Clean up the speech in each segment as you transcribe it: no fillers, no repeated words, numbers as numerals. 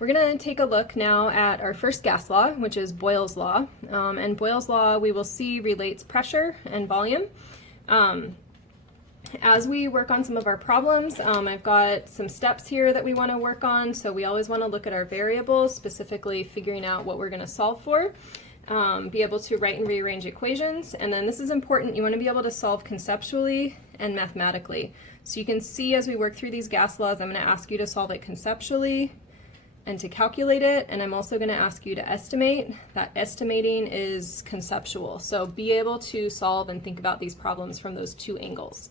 We're going to take a look now at our first gas law, which is Boyle's law. And Boyle's law, we will see, relates pressure and volume. As we work on some of our problems, I've got some steps here that we want to work on. So we always want to look at our variables, specifically figuring out what we're going to solve for. Be able to write and rearrange equations. And then this is important, you want to be able to solve conceptually and mathematically. So you can see as we work through these gas laws, I'm going to ask you to solve it conceptually and to calculate it, and I'm also going to ask you to estimate. That estimating is conceptual, so be able to solve and think about these problems from those two angles.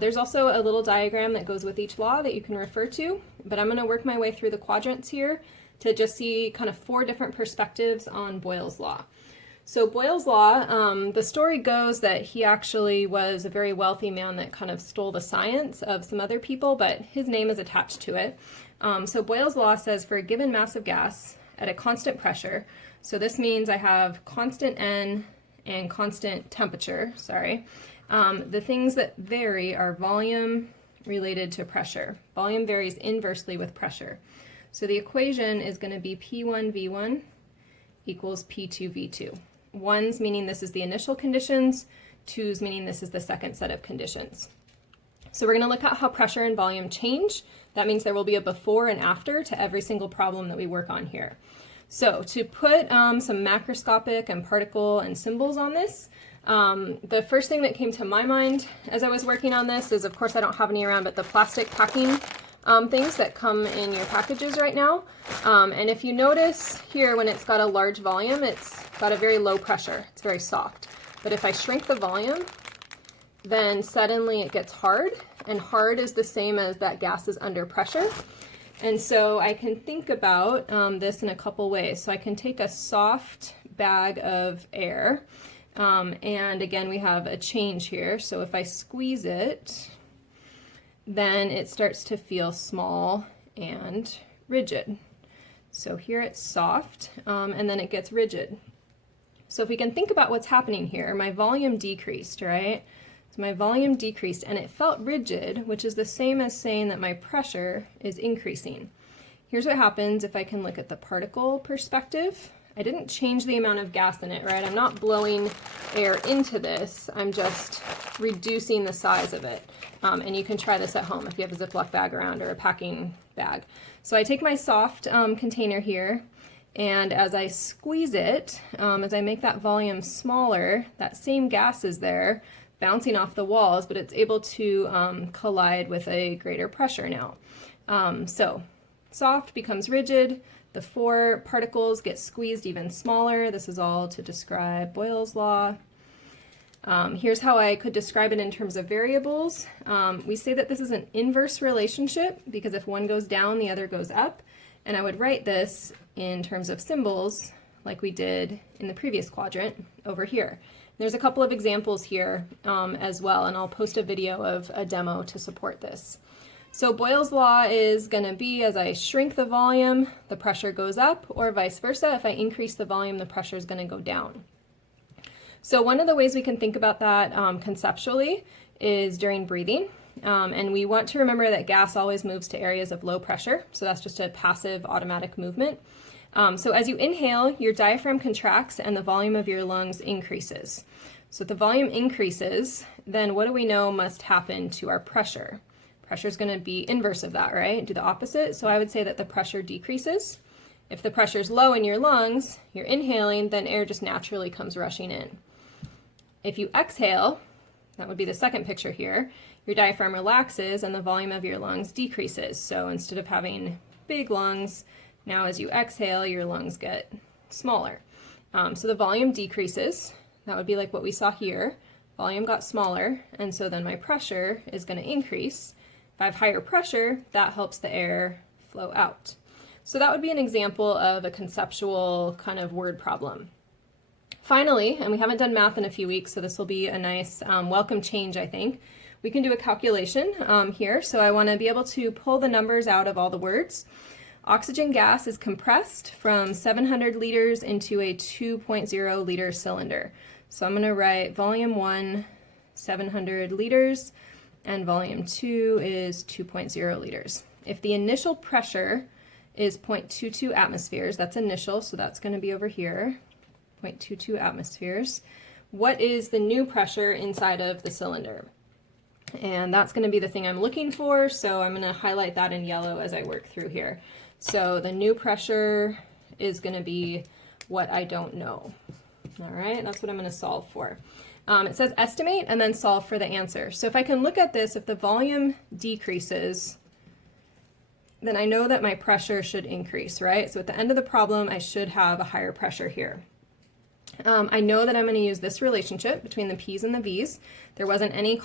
There's also a little diagram that goes with each law that you can refer to, but I'm going to work my way through the quadrants here to just see kind of 4 different perspectives on Boyle's law. So Boyle's law, the story goes that he actually was a very wealthy man that kind of stole the science of some other people, but his name is attached to it. So Boyle's law says for a given mass of gas at a constant pressure, so this means I have constant N and constant temperature, the things that vary are volume related to pressure. Volume varies inversely with pressure. So the equation is going to be P1V1 equals P2V2. 1's meaning this is the initial conditions, 2's meaning this is the second set of conditions. So we're going to look at how pressure and volume change. That means there will be a before and after to every single problem that we work on here. So to put some macroscopic and particle and symbols on this, the first thing that came to my mind as I was working on this is, of course I don't have any around, but the plastic packing things that come in your packages right now. And if you notice here when it's got a large volume, it's got a very low pressure. It's very soft. But if I shrink the volume, then suddenly it gets hard, and hard is the same as that gas is under pressure. And so I can think about this in a couple ways. So I can take a soft bag of air, and again we have a change here. So if I squeeze it, then it starts to feel small and rigid. So here it's soft, and then it gets rigid. So if we can think about what's happening here, my volume decreased, right? So my volume decreased and it felt rigid, which is the same as saying that my pressure is increasing. Here's what happens if I can look at the particle perspective. I didn't change the amount of gas in it, right? I'm not blowing air into this, I'm just reducing the size of it. And you can try this at home if you have a Ziploc bag around or a packing bag. So I take my soft container here, and as I squeeze it, as I make that volume smaller, that same gas is there bouncing off the walls, but it's able to collide with a greater pressure now. So soft becomes rigid, the 4 particles get squeezed even smaller. This is all to describe Boyle's law. Here's how I could describe it in terms of variables. We say that this is an inverse relationship because if one goes down, the other goes up. And I would write this in terms of symbols like we did in the previous quadrant over here. There's a couple of examples here as well, and I'll post a video of a demo to support this. So Boyle's law is going to be as I shrink the volume, the pressure goes up, or vice versa. If I increase the volume, the pressure is going to go down. So one of the ways we can think about that conceptually is during breathing. And we want to remember that gas always moves to areas of low pressure. So that's just a passive automatic movement. So as you inhale, your diaphragm contracts and the volume of your lungs increases. So if the volume increases, then what do we know must happen to our pressure? Pressure is going to be inverse of that, right? Do the opposite. So I would say that the pressure decreases. If the pressure is low in your lungs, you're inhaling, then air just naturally comes rushing in. If you exhale, that would be the second picture here, your diaphragm relaxes and the volume of your lungs decreases. So instead of having big lungs, now as you exhale, your lungs get smaller. So the volume decreases. That would be like what we saw here. Volume got smaller, and so then my pressure is going to increase. If I have higher pressure, that helps the air flow out. So that would be an example of a conceptual kind of word problem. Finally, and we haven't done math in a few weeks, so this will be a nice welcome change, I think. We can do a calculation here. So I want to be able to pull the numbers out of all the words. Oxygen gas is compressed from 700 liters into a 2.0 liter cylinder. So I'm going to write volume 1, 700 liters, and volume 2 is 2.0 liters. If the initial pressure is 0.22 atmospheres. That's initial, so that's going to be over here, 0.22 atmospheres. What is the new pressure inside of the cylinder? And that's going to be the thing I'm looking for, so I'm going to highlight that in yellow as I work through here. So the new pressure is going to be what I don't know. All right, that's what I'm going to solve for. It says estimate and then solve for the answer. So if I can look at this, if the volume decreases, then I know that my pressure should increase, right? So at the end of the problem, I should have a higher pressure here. I know that I'm going to use this relationship between the P's and the V's. There wasn't any